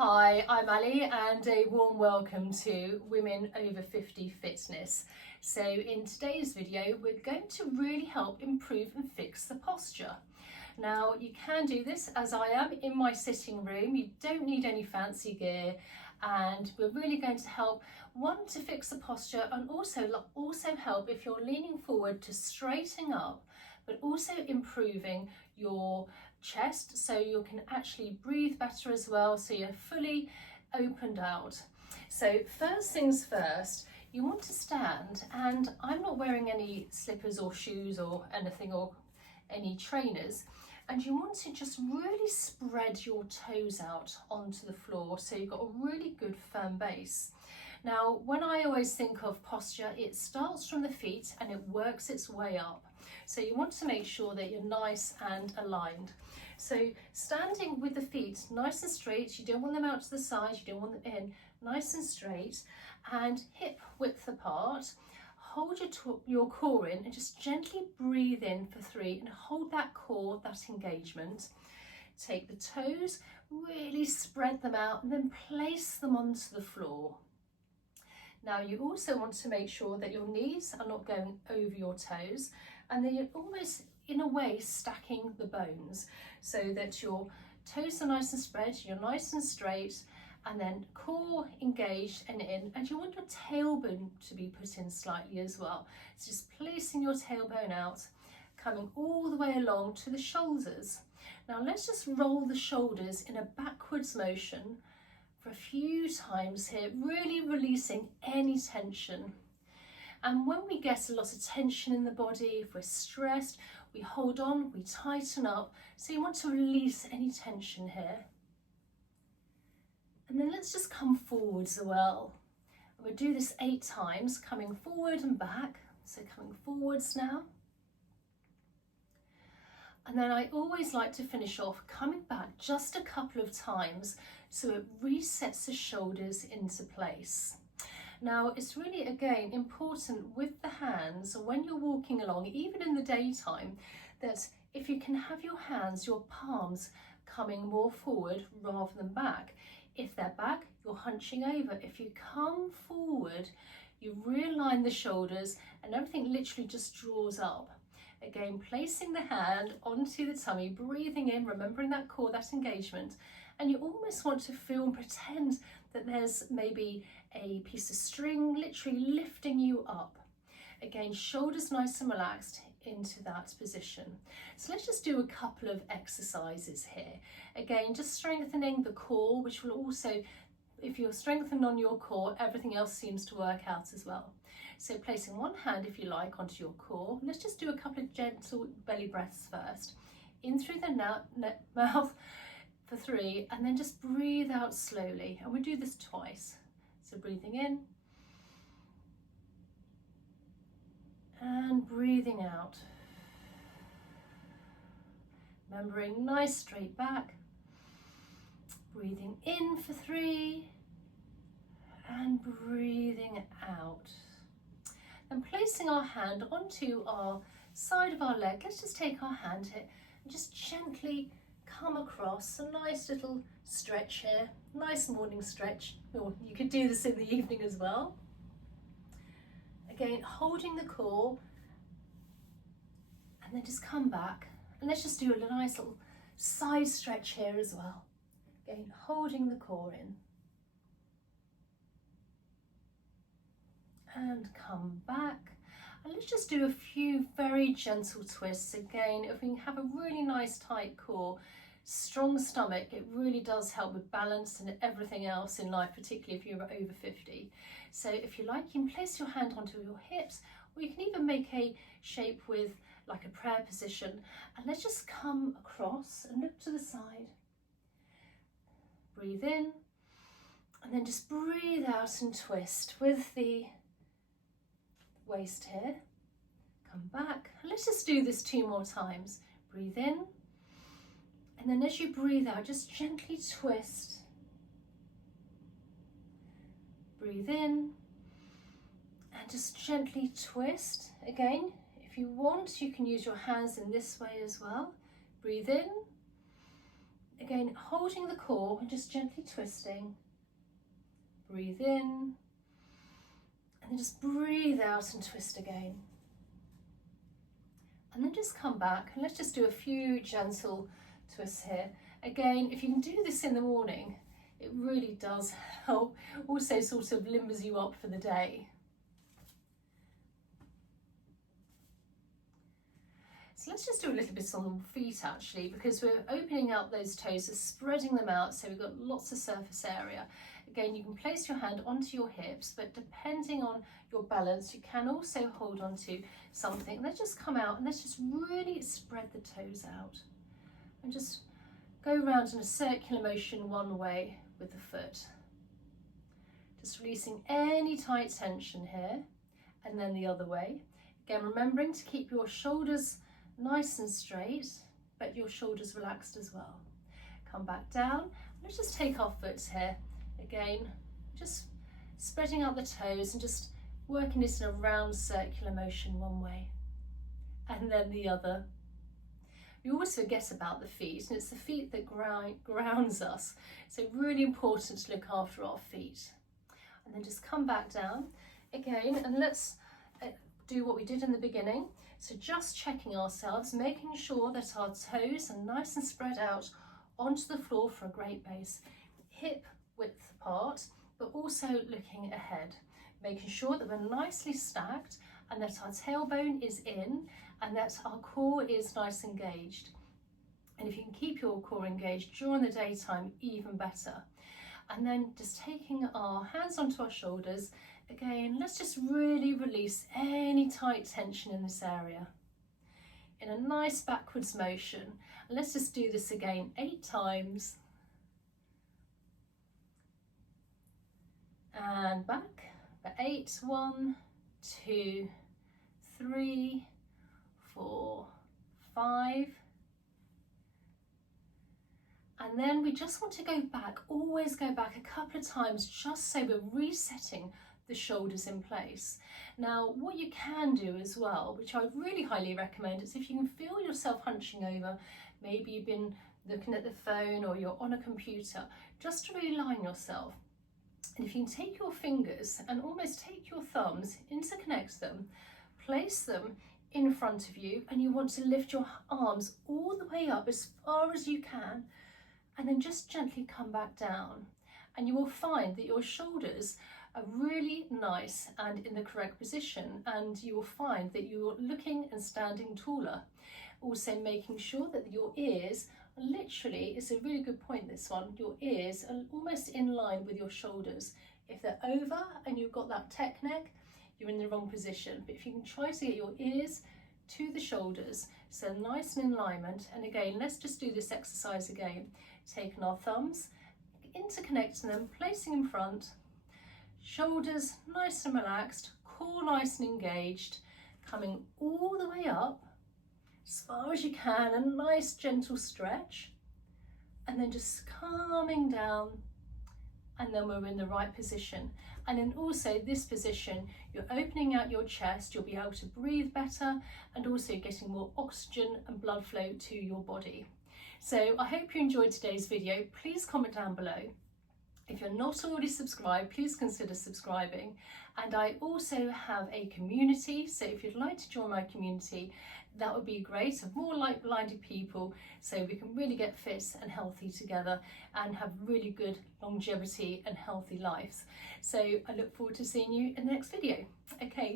Hi, I'm Ali and a warm welcome to Women Over 50 Fitness. So in today's video, we're going to really help improve and fix the posture. Now you can do this as I am in my sitting room. You don't need any fancy gear, and we're really going to help to fix the posture and also help if you're leaning forward to straighten up, but also improving your chest so you can actually breathe better as well, so you're fully opened out. So first things first, you want to stand, and I'm not wearing any slippers or shoes or anything or any trainers, and you want to just really spread your toes out onto the floor so you've got a really good firm base. Now, when I always think of posture, it starts from the feet and it works its way up. So you want to make sure that you're nice and aligned. So standing with the feet nice and straight, you don't want them out to the side, you don't want them in, nice and straight, and hip width apart. Hold your core in and just gently breathe in for 3 and hold that core, that engagement. Take the toes, really spread them out and then place them onto the floor. Now you also want to make sure that your knees are not going over your toes, and then you're almost in a way stacking the bones so that your toes are nice and spread, you're nice and straight, and then core engaged and in, and you want your tailbone to be put in slightly as well. So just placing your tailbone out, coming all the way along to the shoulders. Now let's just roll the shoulders in a backwards motion for a few times here, really releasing any tension. And when we get a lot of tension in the body, if we're stressed, we hold on, we tighten up. So you want to release any tension here. And then let's just come forwards as well. And we'll do this 8 times, coming forward and back. So coming forwards now. And then I always like to finish off coming back just a couple of times so it resets the shoulders into place. Now it's really, again, important with the hands when you're walking along, even in the daytime, that if you can have your hands, your palms coming more forward rather than back. If they're back, you're hunching over. If you come forward, you realign the shoulders and everything literally just draws up. Again, placing the hand onto the tummy, breathing in, remembering that core, that engagement, and you almost want to feel and pretend that there's maybe a piece of string literally lifting you up. Again, shoulders nice and relaxed into that position. So let's just do a couple of exercises here. Again, just strengthening the core, which will also, if you're strengthened on your core, everything else seems to work out as well. So placing one hand, if you like, onto your core. Let's just do a couple of gentle belly breaths first. In through the mouth for 3, and then just breathe out slowly. And we do this twice. So breathing in and breathing out. Remembering nice straight back. Breathing in for 3 and breathing out. And placing our hand onto our side of our leg, let's just take our hand here and just gently come across. A nice little stretch here, nice morning stretch, or you could do this in the evening as well. Again, holding the core, and then just come back, and let's just do a nice little side stretch here as well. Again, holding the core in. And come back, and let's just do a few very gentle twists. Again, if we can have a really nice tight core, strong stomach, it really does help with balance and everything else in life, particularly if you're over 50. So if you like, you can place your hand onto your hips, or you can even make a shape with like a prayer position, and let's just come across and look to the side. Breathe in, and then just breathe out and twist with the waist here. Come back. Let's just do this 2 more times. Breathe in, and then as you breathe out, just gently twist. Breathe in, and just gently twist. Again, if you want, you can use your hands in this way as well. Breathe in, Again, holding the core and just gently twisting. Breathe in, and then just breathe out and twist again. And then just come back, and let's just do a few gentle twists here. Again, if you can do this in the morning, it really does help. Also sort of limbers you up for the day. So let's just do a little bit on the feet actually, because we're opening up those toes, so spreading them out, so we've got lots of surface area. Again, you can place your hand onto your hips, but depending on your balance, you can also hold onto something. Let's just come out and let's just really spread the toes out. And just go around in a circular motion one way with the foot. Just releasing any tight tension here, and then the other way. Again, remembering to keep your shoulders nice and straight, but your shoulders relaxed as well. Come back down. Let's just take our foot here. Again, just spreading out the toes and just working this in a round circular motion one way, and then the other. We always forget about the feet, and it's the feet that grounds us. So really important to look after our feet. And then just come back down again, and let's do what we did in the beginning. So just checking ourselves, making sure that our toes are nice and spread out onto the floor for a great base. Hip width apart, but also looking ahead, making sure that we're nicely stacked and that our tailbone is in and that our core is nice and engaged. And if you can keep your core engaged during the daytime, even better. And then just taking our hands onto our shoulders. Again, let's just really release any tight tension in this area in a nice backwards motion. And let's just do this again 8 times. And back for 8. 1, 2, 3, 4, 5. And then we just want to go back, always go back a couple of times, just so we're resetting the shoulders in place. Now, what you can do as well, which I really highly recommend, is if you can feel yourself hunching over, maybe you've been looking at the phone or you're on a computer, just to realign yourself. And if you can take your fingers and almost take your thumbs, interconnect them, place them in front of you, and you want to lift your arms all the way up as far as you can, and then just gently come back down. And you will find that your shoulders are really nice and in the correct position, and you will find that you're looking and standing taller. Also making sure that your ears, literally, it's a really good point this one, your ears are almost in line with your shoulders. If they're over and you've got that tech neck, you're in the wrong position. But if you can try to get your ears to the shoulders, so nice and in alignment. And again, let's just do this exercise again. Taking our thumbs, interconnecting them, placing in front, shoulders nice and relaxed, core nice and engaged, coming all the way up as far as you can, a nice gentle stretch, and then just calming down, and then we're in the right position. And then also this position, you're opening out your chest, you'll be able to breathe better, and also getting more oxygen and blood flow to your body. So I hope you enjoyed today's video. Please comment down below. If you're not already subscribed, please consider subscribing. And I also have a community, so if you'd like to join my community, that would be great, of more like-minded people, so we can really get fit and healthy together and have really good longevity and healthy lives. So I look forward to seeing you in the next video. Okay.